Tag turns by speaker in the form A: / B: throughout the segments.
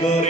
A: good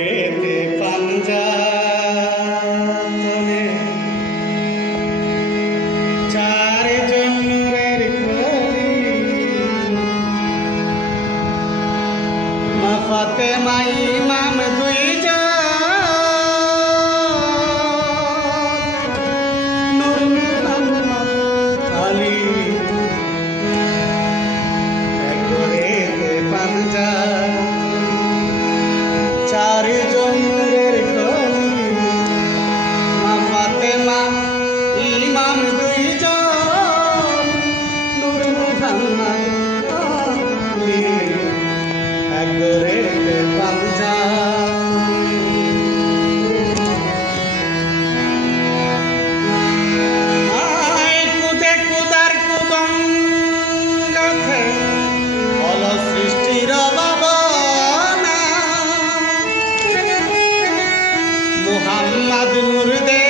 A: Muhammad নূর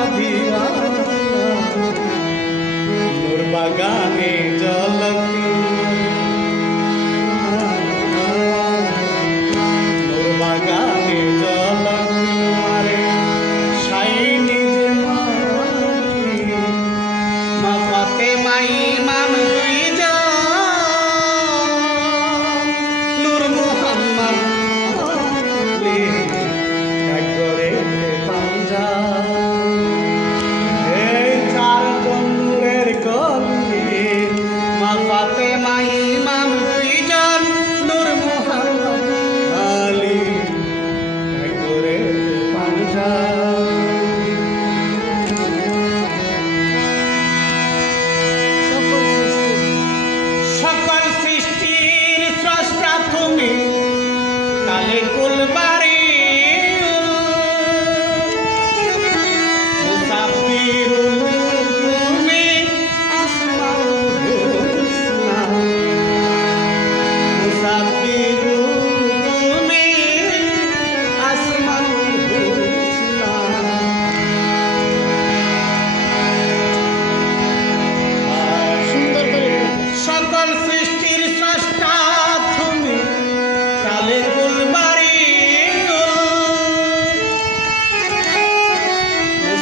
A: আশিক আল্লাহ দিওয়ানা নূর বাগানে জলক নূর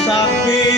A: saber.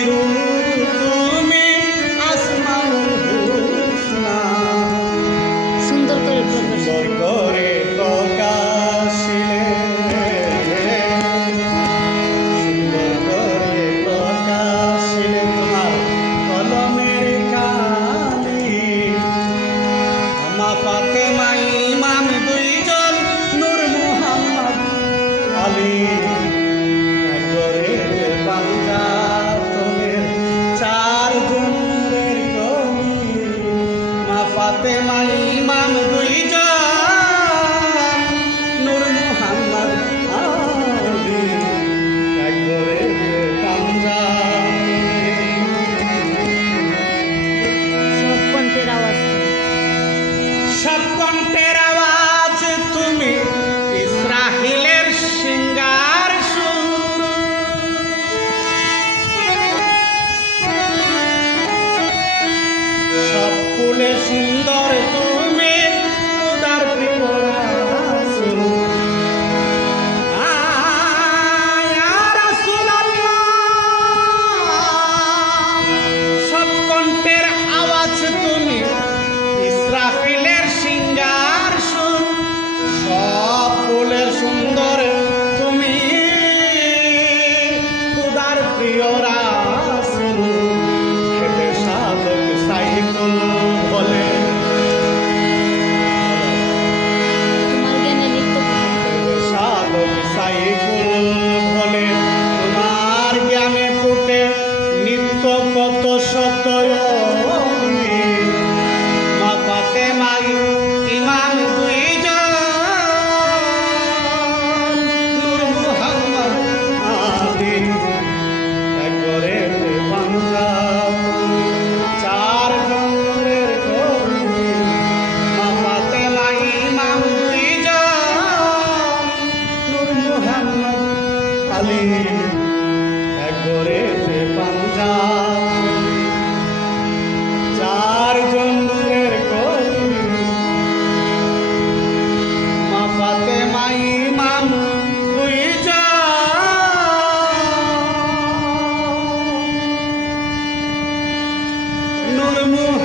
A: see কালি একরেতে পাঞ্জা চার জন্মের কলি। মাফাতে মুহ